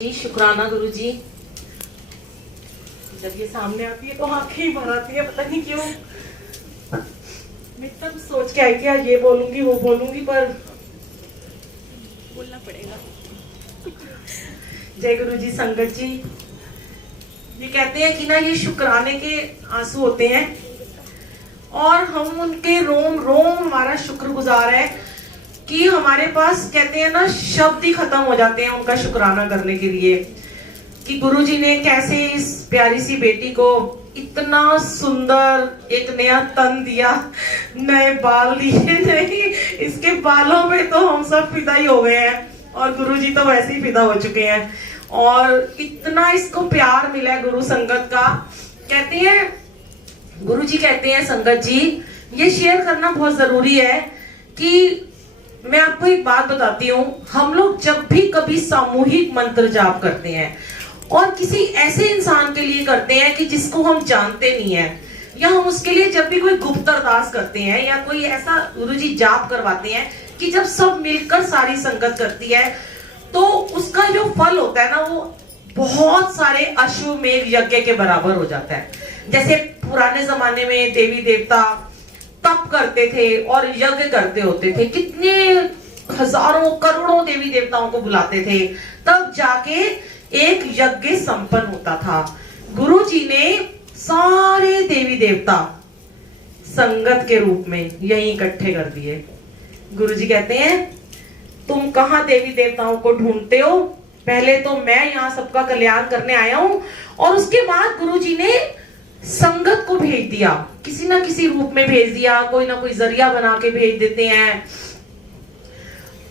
जी शुक्राना गुरु जी। जब ये सामने आती है तो आंखें ही भर आती है, पता नहीं क्यों। मैं तब सोच के आई कि यार ये बोलूंगी वो बोलूंगी, पर बोलना पड़ेगा। जय गुरु जी। संगत जी, ये कहते हैं कि ना ये शुक्राने के आंसू होते हैं और हम उनके रोम रोम हमारा शुक्रगुजार है कि हमारे पास कहते हैं ना शब्द ही खत्म हो जाते हैं उनका शुक्राना करने के लिए कि गुरुजी ने कैसे इस प्यारी सी बेटी को इतना सुंदर एक नया तन दिया, नए बाल दिए। नहीं, इसके बालों पे तो हम सब फिदा ही हो गए हैं और गुरुजी तो वैसे ही फिदा हो चुके हैं। और इतना इसको प्यार मिला है गुरु संगत का। कहते हैं गुरुजी, कहते हैं संगत जी, ये शेयर करना बहुत जरूरी है कि मैं आपको एक बात बताती हूँ। हम लोग जब भी कभी सामूहिक मंत्र जाप करते हैं और किसी ऐसे इंसान के लिए करते हैं कि जिसको हम जानते नहीं है, या हम उसके लिए जब भी कोई गुप्त अरदास करते हैं या कोई ऐसा गुरुजी जाप करवाते हैं कि जब सब मिलकर सारी संगत करती है तो उसका जो फल होता है ना वो बहुत सारे अश्वमेध यज्ञ के बराबर हो जाता है। जैसे पुराने जमाने में देवी देवता तप करते थे और यज्ञ करते होते थे, कितने हजारों करोड़ों देवी देवताओं को बुलाते थे, तब जाके एक यज्ञ संपन्न होता था। गुरु जी ने सारे देवी देवता संगत के रूप में यहीं इकट्ठे कर दिए। गुरु जी कहते हैं तुम कहां देवी देवताओं को ढूंढते हो, पहले तो मैं यहाँ सबका कल्याण करने आया हूं। और उसके बाद गुरु जी ने संगत को भेज दिया, किसी ना किसी रूप में भेज दिया, कोई ना कोई जरिया बना के भेज देते हैं।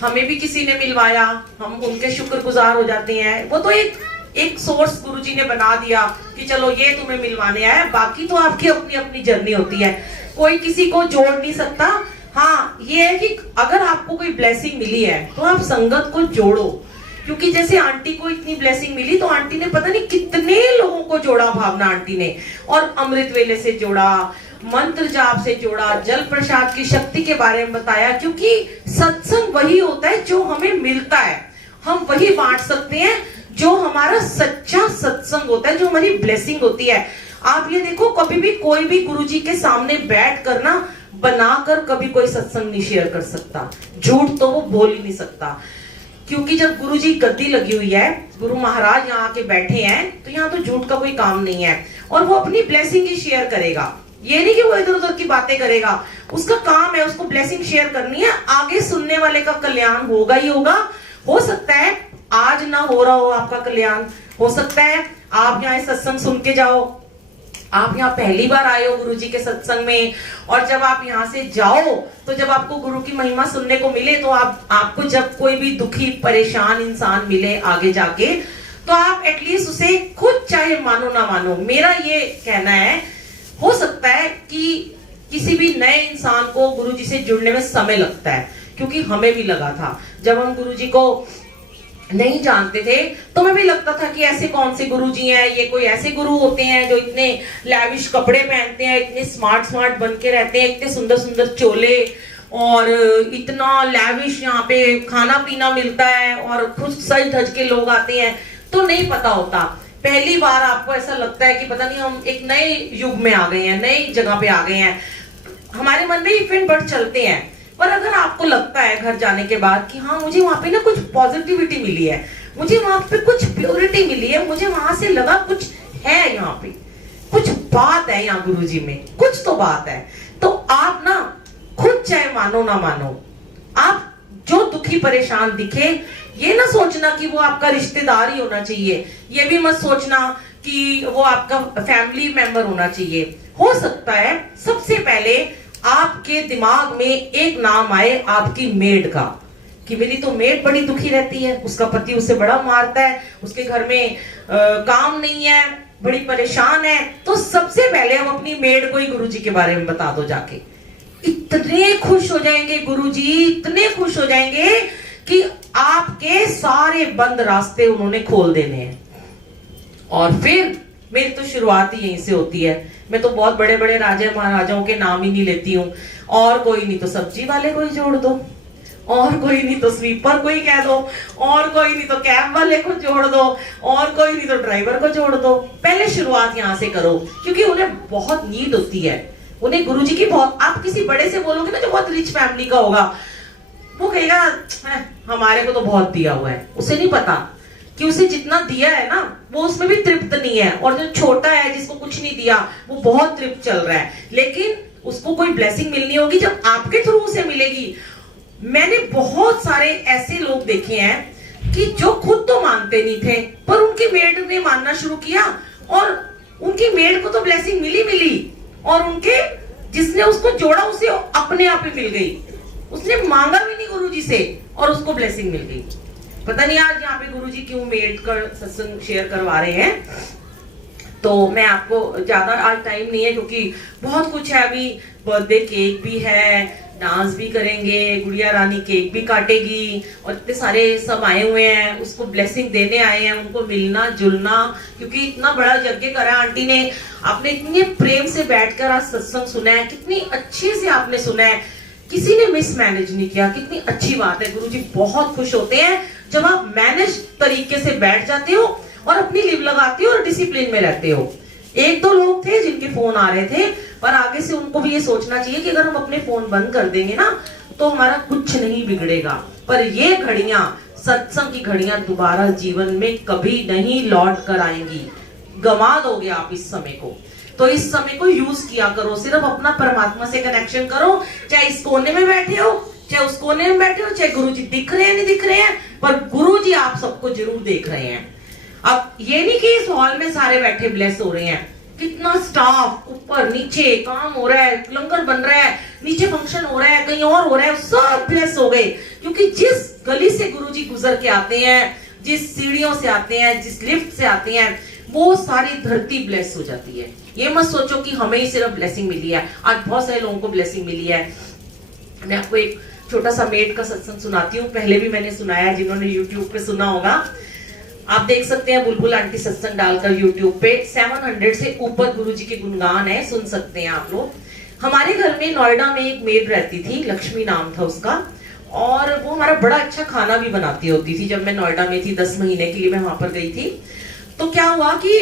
हमें भी किसी ने मिलवाया, हम उनके शुक्रगुजार हो जाते हैं। वो तो एक सोर्स गुरुजी ने बना दिया कि चलो ये तुम्हें मिलवाने आया, बाकी तो आपकी अपनी अपनी जर्नी होती है, कोई किसी को जोड़ नहीं सकता। हाँ, ये है कि अगर आपको कोई ब्लेसिंग मिली है तो आप संगत को जोड़ो, क्योंकि जैसे आंटी को इतनी ब्लेसिंग मिली तो आंटी ने पता नहीं कितने लोगों को जोड़ा। भावना आंटी ने, और अमृत वेले से जोड़ा, मंत्र जाप से जोड़ा, जल प्रसाद की शक्ति के बारे में बताया, क्योंकि सत्संग वही होता है जो हमें मिलता है, हम वही बांट सकते हैं जो हमारा सच्चा सत्संग होता है, जो हमारी ब्लेसिंग होती है। आप ये देखो, कभी भी कोई भी गुरुजी के सामने बैठ कर ना बनाकर कभी कोई सत्संग नहीं शेयर कर सकता, झूठ तो वो बोल ही नहीं सकता। क्योंकि जब गुरुजी गद्दी लगी हुई है, गुरु महाराज यहाँ आके बैठे हैं, तो यहाँ तो झूठ का कोई काम नहीं है। और वो अपनी ब्लेसिंग ही शेयर करेगा, ये नहीं कि वो इधर उधर की बातें करेगा, उसका काम है उसको ब्लेसिंग शेयर करनी है। आगे सुनने वाले का कल्याण होगा ही होगा। हो सकता है आज ना हो रहा हो आपका कल्याण, हो सकता है आप यहाँ सत्संग सुन के जाओ, आप यहाँ पहली बार आए हो गुरुजी के सत्संग में, और जब आप यहाँ से जाओ तो जब आपको गुरु की महिमा सुनने को मिले तो आपको जब कोई भी दुखी परेशान इंसान मिले आगे जाके, तो आप एटलीस्ट उसे खुद चाहे मानो ना मानो, मेरा ये कहना है, हो सकता है कि किसी भी नए इंसान को गुरुजी से जुड़ने में समय लगता है, क्योंकि हमें भी लगा था जब हम गुरुजी को नहीं जानते थे तो हमें भी लगता था कि ऐसे कौन से गुरुजी हैं, ये कोई ऐसे गुरु होते हैं जो इतने लैविश कपड़े पहनते हैं, इतने स्मार्ट बन के रहते हैं, इतने सुंदर सुंदर चोले, और इतना लैविश यहाँ पे खाना पीना मिलता है और खुद सज धज के लोग आते हैं। तो नहीं पता होता, पहली बार आपको ऐसा लगता है कि पता नहीं हम एक नए युग में आ गए हैं, नई जगह पे आ गए हैं, हमारे मन में इवेंट बढ़ चलते हैं। पर अगर आपको लगता है घर जाने के बाद कि हाँ मुझे वहां पे ना कुछ पॉजिटिविटी मिली है, मुझे वहां पे कुछ प्योरिटी मिली है, मुझे वहां से लगा कुछ है, यहाँ पे कुछ बात है, यहाँ गुरुजी में कुछ तो बात है, तो आप ना खुद चाहे मानो ना मानो, आप जो दुखी परेशान दिखे, ये ना सोचना कि वो आपका रिश्तेदार ही होना चाहिए, ये भी मत सोचना कि वो आपका फैमिली मेंबर होना चाहिए। हो सकता है सबसे पहले आपके दिमाग में एक नाम आए आपकी मेड का, कि मेरी तो मेड बड़ी दुखी रहती है, उसका पति उसे बड़ा मारता है, उसके घर में काम नहीं है, बड़ी परेशान है। तो सबसे पहले हम अपनी मेड को ही गुरुजी के बारे में बता दो जाके, इतने खुश हो जाएंगे गुरुजी, इतने खुश हो जाएंगे कि आपके सारे बंद रास्ते उन्होंने खोल देने हैं। और फिर मेरी तो शुरुआत ही यहीं से होती है। मैं तो बहुत बड़े बड़े राजा महाराजाओं के नाम ही नहीं लेती हूँ, और कोई नहीं तो सब्जी वाले को ही जोड़ दो, और कोई नहीं तो स्वीपर को ही कह दो, और कोई नहीं तो कैब वाले को जोड़ दो, और कोई नहीं तो ड्राइवर को जोड़ दो। पहले शुरुआत यहाँ से करो, क्योंकि उन्हें बहुत नीड होती है, उन्हें गुरुजी की बहुत। आप किसी बड़े से बोलोगे ना जो बहुत रिच फैमिली का होगा, वो कहेगा हमारे को तो बहुत दिया हुआ है। उसे नहीं पता कि उसे जितना दिया है ना वो उसमें भी तृप्त नहीं है, और जो छोटा है जिसको कुछ नहीं दिया वो बहुत तृप्त चल रहा है। लेकिन उसको कोई ब्लेसिंग मिलनी होगी जब आपके थ्रू उसे मिलेगी। मैंने बहुत सारे ऐसे लोग देखे हैं कि जो खुद तो मानते नहीं थे, पर उनकी मेड ने मानना शुरू किया, और उनकी मेड को तो ब्लेसिंग मिली, और उनके जिसने उसको जोड़ा उसे अपने आप ही मिल गई। उसने मांगा भी नहीं गुरुजी से और उसको ब्लेसिंग मिल गई। पता नहीं आज यहाँ पे गुरुजी क्यों मेड का सत्संग शेयर करवा रहे हैं। तो मैं आपको ज्यादा आज टाइम नहीं है, क्योंकि बहुत कुछ है। अभी बर्थडे केक भी है, डांस भी करेंगे, गुड़िया रानी केक भी काटेगी, और इतने सारे सब आए हुए हैं, उसको ब्लेसिंग देने आए हैं, उनको मिलना जुलना। क्योंकि इतना बड़ा यज्ञ करा आंटी ने, आपने इतने प्रेम से बैठकर आज सत्संग सुना है, कितनी अच्छे से आपने सुना है, किसी ने मिस मैनेज नहीं किया। कितनी अच्छी बात है। गुरुजी बहुत खुश होते हैं जब आप मैनेज तरीके से बैठ जाते हो और अपनी लिव लगाते हो और डिसिप्लिन में रहते हो। एक दो लोग थे जिनके फोन आ रहे थे, पर आगे से उनको भी ये सोचना चाहिए कि अगर हम अपने फोन बंद कर देंगे ना तो हमारा कुछ नहीं बिगड़ेगा। पर ये घड़ियां, सत्संग की घड़ियां दोबारा जीवन में कभी नहीं लौट कर आएंगी। गंवा दोगे आप इस समय को। तो इस समय को यूज किया करो, सिर्फ अपना परमात्मा से कनेक्शन करो। चाहे इस कोने में बैठे हो, चाहे उस कोने में बैठे हो, चाहे गुरुजी दिख रहे हैं नहीं दिख रहे हैं, पर गुरुजी आप सबको जरूर देख रहे हैं। अब ये नहीं कि इस हॉल में सारे बैठे ब्लेस हो रहे हैं, कितना स्टाफ ऊपर नीचे काम हो रहा है, लंगर बन रहा है, नीचे फंक्शन हो रहा है, कहीं और हो रहा है, सब ब्लेस हो गए। क्योंकि जिस गली से गुरुजी गुजर के आते हैं, जिस सीढ़ियों से आते हैं, जिस लिफ्ट से आते हैं, वो सारी धरती ब्लेस हो जाती है। ये मत सोचो कि हमें ही सिर्फ ब्लेसिंग मिली है, आज बहुत सारे लोगों को ब्लेसिंग मिली है। मैं आपको एक छोटा सा मेड का सत्संग सुनाती हूँ, पहले भी मैंने सुनाया, जिन्होंने YouTube पे सुना होगा आप देख सकते हैं। बुलबुल आंटी सत्संग डालकर YouTube पे 700 से ऊपर गुरुजी के गुणगान है, सुन सकते हैं आप लोग। हमारे घर में नोएडा में एक मेड रहती थी, लक्ष्मी नाम था उसका, और वो हमारा बड़ा अच्छा खाना भी बनाती होती थी। जब मैं नोएडा में थी 10 महीने के लिए मैं वहां पर गई थी, तो क्या हुआ कि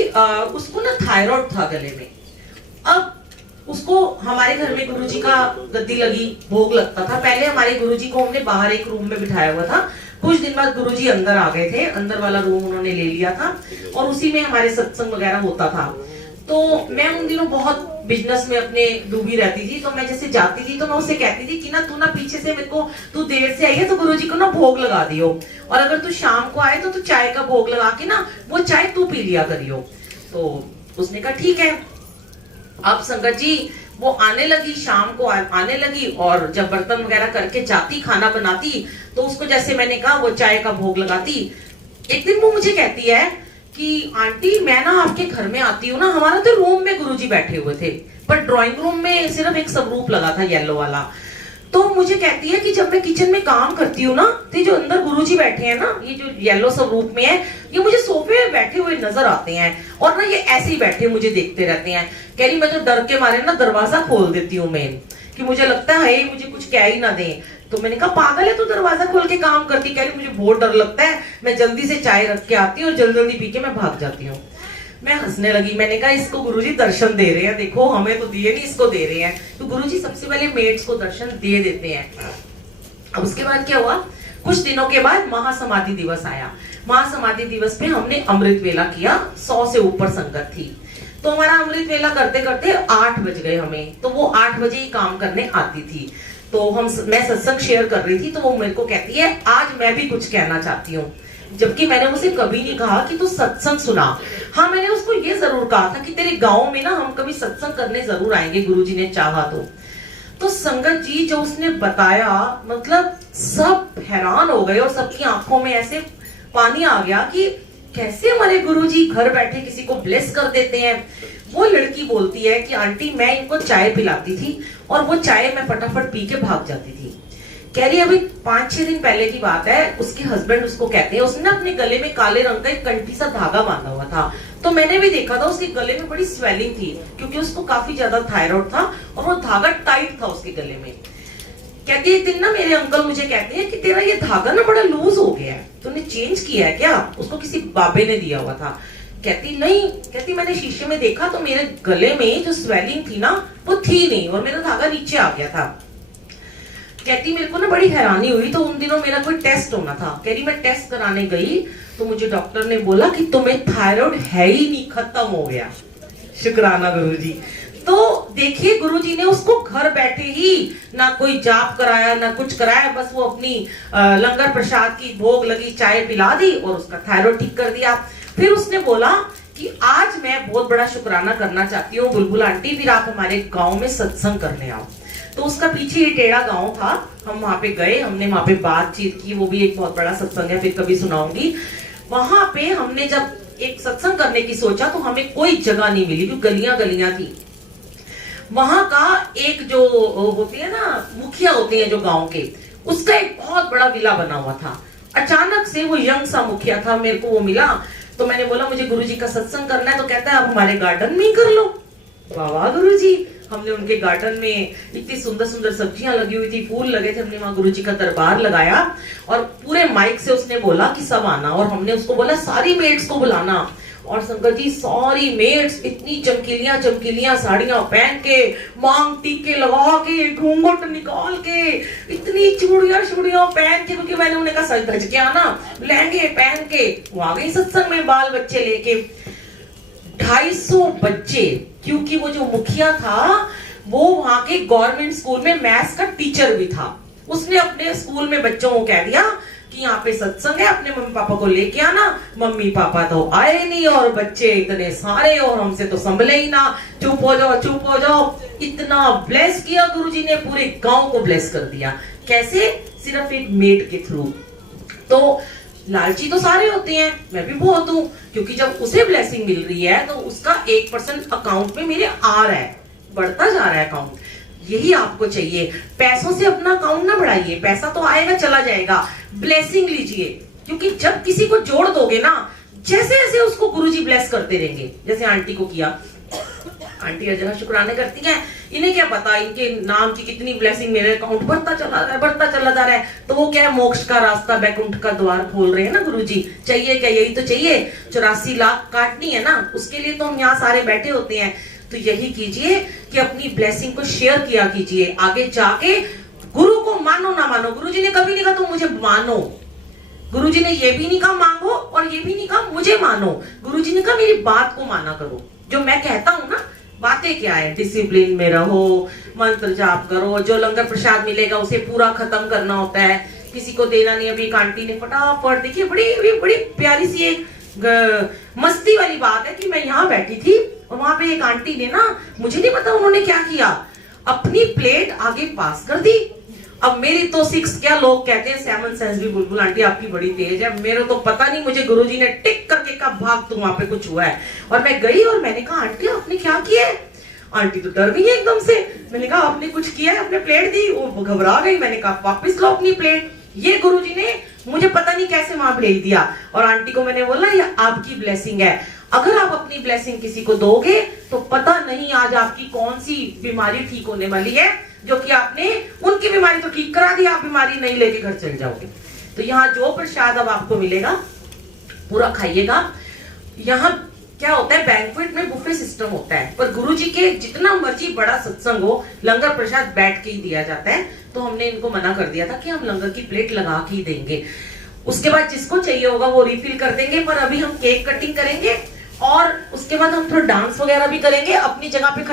उसको ना थायराइड था गले में। अब उसको हमारे घर में गुरुजी का गद्दी लगी, भोग लगता था। पहले हमारे गुरुजी को हमने बाहर एक रूम में बिठाया हुआ था, कुछ दिन बाद गुरुजी अंदर आ गए थे, अंदर वाला रूम उन्होंने ले लिया था, और उसी में हमारे सत्संग वगैरह होता था। तो मैं उन दिनों बहुत बिजनेस में अपने डूबी रहती थी, तो मैं जैसे जाती थी तो मैं उससे कहती थी कि ना तू ना पीछे से मेरे को, तू देर से आई है तो गुरुजी को ना भोग लगा दियो, और अगर तू शाम को आए तो तू चाय का भोग लगा के ना वो चाय तू पी लिया करियो। तो उसने कहा ठीक है। अब संगत जी वो आने लगी, शाम को आने लगी, और जब बर्तन वगैरह करके जाती, खाना बनाती, तो उसको जैसे मैंने कहा वो चाय का भोग लगाती। एक दिन वो मुझे कहती है कि आंटी मैं ना आपके घर में आती हूँ ना, हमारा तो रूम में गुरुजी बैठे हुए थे, पर ड्राइंग रूम में सिर्फ एक स्वरूप लगा था येलो वाला। तो मुझे कहती है कि जब मैं किचन में काम करती हूँ ना, तो जो अंदर गुरुजी बैठे हैं ना, ये जो येलो स्वरूप में है, ये मुझे सोफे में बैठे हुए नजर आते हैं, और ना ये ऐसे ही बैठे मुझे देखते रहते हैं। कह रही मैं तो डर के मारे ना दरवाजा खोल देती हूँ मैं, कि मुझे लगता है मुझे कुछ कह ही ना दे। तो मैंने कहा पागल है तू, दरवाजा खोल के काम करती। कह रही मुझे बहुत डर लगता है, मैं जल्दी से चाय रख के आती हूँ और जल्दी जल्दी पी के मैं भाग जाती हूँ। मैं हंसने लगी, मैंने कहा इसको गुरुजी दर्शन दे रहे हैं, देखो हमें तो दिए नहीं, इसको दे रहे हैं। तो गुरुजी सबसे पहले मेड्स को दर्शन दे देते हैं। अब उसके बाद क्या हुआ, कुछ दिनों के बाद महासमाधि दिवस आया। महासमाधि दिवस पे हमने अमृत वेला किया, 100 से ऊपर संगत थी। तो हमारा अमृत वेला करते करते 8 बज गए हमें, तो वो 8 बजे ही काम करने आती थी। तो मैं सत्संग शेयर कर रही थी, तो वो मेरे को कहती है आज मैं भी कुछ कहना चाहती हूँ, जबकि मैंने उसे कभी नहीं कहा कि तू सत्संग सुना। हाँ मैंने उसको ये जरूर कहा था कि तेरे गांव में ना हम कभी सत्संग करने जरूर आएंगे, गुरुजी ने चाहा तो संगत जी जो उसने बताया, मतलब सब हैरान हो गए और सबकी आंखों में ऐसे पानी आ गया कि कैसे हमारे गुरुजी घर बैठे किसी को ब्लेस कर देते हैं। वो लड़की बोलती है कि आंटी मैं इनको चाय पिलाती थी और वो चाय मैं फटाफट पी के भाग जाती थी। कह रही अभी 5-6 दिन पहले की बात है, उसके हस्बैंड उसको कहते हैं, उसने ना अपने गले में काले रंग का एक कंठी सा धागा बांधा हुआ था। तो मैंने भी देखा था उसके गले में बड़ी स्वेलिंग थी, क्योंकि उसको काफी ज्यादा थायराइड था और वो धागा टाइट था उसके गले में। कहती है एक दिन ना मेरे अंकल मुझे कहते हैं कि तेरा ये धागा ना बड़ा लूज हो गया है, तूने चेंज किया है क्या? उसको किसी बाबे ने दिया हुआ था। कहती नहीं, कहती मैंने शीशे में देखा तो मेरे गले में जो स्वेलिंग थी ना वो थी नहीं और मेरा धागा नीचे आ गया था। कहती मेरे को ना बड़ी हैरानी हुई, तो उन दिनों मेरा कोई टेस्ट होना था। कह रही मैं टेस्ट कराने गई तो मुझे डॉक्टर ने बोला कि तुम्हें थायराइड है ही नहीं, खत्म हो गया। शुक्राना गुरुजी। तो देखिए गुरुजी ने उसको घर बैठे ही ना कोई जाप कराया ना कुछ कराया, बस वो अपनी लंगर प्रसाद की भोग लगी चाय पिला दी और उसका थायराइड ठीक कर दिया। फिर उसने बोला कि आज मैं बहुत बड़ा शुक्राना करना चाहती हूँ बुलबुल आंटी, फिर आप हमारे गांव में सत्संग करने आओ। तो उसका पीछे ये टेढ़ा गांव था, हम वहां पे गए, हमने वहां पे बातचीत की, वो भी एक बहुत बड़ा सत्संग है, फिर कभी सुनाऊंगी। वहां पे हमने जब एक सत्संग करने की सोचा तो हमें कोई जगह नहीं मिली क्योंकि गलियां गलियां थी। वहां का एक जो होती है ना मुखिया होते हैं जो गांव के, उसका एक बहुत बड़ा विला बना हुआ था। अचानक से वो यंग सा मुखिया था, मेरे को वो मिला तो मैंने बोला मुझे गुरुजी का सत्संग करना है। तो कहता है आप हमारे गार्डन में ही कर लो। वाह वाह गुरुजी। हमने उनके गार्डन में इतनी सुंदर सुंदर सब्जियां लगी हुई थी, फूल लगे थे, हमने वहां गुरुजी का दरबार लगाया और पूरे माइक से उसने बोला कि सब आना, और हमने उसको बोला सारी मेड्स को बुलाना। और शंकर जी सारी मेड्स इतनी चमकीलियां चमकीलियां साड़ियां पहन के, मांग टीके लगा के, घूंघट निकाल के, इतनी चूड़ियां पहन के, क्योंकि मैंने उन्हें कहा सज धज के आना, लहंगे पहन के वो आ गई सत्संग में बाल बच्चे लेके। 250 बच्चे, क्योंकि वो जो मुखिया था वो वहां के गवर्नमेंट स्कूल में मैथ्स का टीचर भी था। उसने अपने स्कूल में बच्चों को कह दिया कि यहाँ पे सत्संग है, अपने मम्मी पापा को लेके आना। मम्मी पापा तो आए नहीं और बच्चे इतने सारे और हमसे तो संभले ही ना, चुप हो जाओ चुप हो जाओ। इतना ब्लेस किया गुरुजी ने, पूरे गांव को ब्लेस कर दिया। कैसे? सिर्फ एक मेड के थ्रू। तो लालची तो सारे होते हैं, मैं भी बहुत हूं, क्योंकि जब उसे ब्लेसिंग मिल रही है तो उसका 1% अकाउंट में मेरे आ रहा है, बढ़ता जा रहा है अकाउंट। यही आपको चाहिए। पैसों से अपना अकाउंट ना बढ़ाइए, पैसा तो आएगा चला जाएगा, ब्लेसिंग लीजिए। क्योंकि जब किसी को जोड़ दोगे ना, जैसे जैसे उसको गुरुजी ब्लेस करते रहेंगे। जैसे आंटी को किया, आंटी हर जगह शुक्राने करती हैं, इन्हें क्या पता इनके नाम की कितनी ब्लेसिंग मेरे अकाउंट बढ़ता चला जा रहा है, बढ़ता चला जा रहा है। तो वो क्या है, मोक्ष का रास्ता, बैकुंठ का द्वार खोल रहे हैं ना गुरुजी। चाहिए क्या? यही तो चाहिए। 84 लाख काटनी है ना, उसके लिए तो हम यहाँ सारे बैठे होते हैं। तो यही कीजिए कि अपनी ब्लेसिंग को शेयर किया कीजिए। आगे जाके गुरु को मानो ना मानो, गुरुजी ने कभी नहीं कहा तुम मुझे मानो, गुरुजी ने ये भी नहीं कहा मांगो और ये भी नहीं कहा मुझे मानो। गुरुजी ने कहा मेरी बात को माना करो, जो मैं कहता हूं ना। बातें क्या है? डिसिप्लिन में रहो, मंत्र जाप करो, जो लंगर प्रसाद मिलेगा उसे पूरा खत्म करना होता है, किसी को देना नहीं। अभी एक आंटी ने फटाफट, देखिए बड़ी बड़ी प्यारी सी एक मस्ती वाली बात है कि मैं यहाँ बैठी थी और वहां पे एक आंटी ने ना, मुझे नहीं पता उन्होंने क्या किया, अपनी प्लेट आगे पास कर दी। अब मेरी तो 6 क्या, लोग कहते हैं 7 सेंस भी बुलबुल आंटी आपकी बड़ी तेज है। मेरे तो पता नहीं, मुझे गुरुजी ने टिक करके कहा भाग तू, वहां पे कुछ हुआ है। और मैं गई और मैंने कहा आंटी आपने क्या किया है? आंटी तो डर गई एकदम से। मैंने कहा आपने कुछ किया है? आपने प्लेट दी? वो घबरा गई। मैंने कहा वापिस लो अपनी प्लेट। ये गुरुजी ने मुझे पता नहीं कैसे वहां भेज दिया। और आंटी को मैंने बोला ये आपकी ब्लेसिंग है। अगर आप अपनी ब्लेसिंग किसी को दोगे तो पता नहीं आज आपकी कौन सी बीमारी ठीक होने वाली है, जो कि आपने उनकी बीमारी तो ठीक करा दी, आप बीमारी नहीं लेके घर चल जाओगे। तो यहाँ जो प्रसाद अब आपको मिलेगा पूरा खाइएगा। यहाँ क्या होता है, बैंक्वेट में बुफे सिस्टम होता है, पर गुरुजी के जितना मर्जी बड़ा सत्संग हो, लंगर प्रसाद बैठ के ही दिया जाता है। तो हमने इनको मना कर दिया था कि हम लंगर की प्लेट लगा के ही देंगे। उसके बाद जिसको चाहिए होगा वो रिफिल कर देंगे। पर अभी हम केक कटिंग करेंगे और उसके बाद हम थोड़ा डांस वगैरह भी करेंगे। अपनी जगह पे खड़े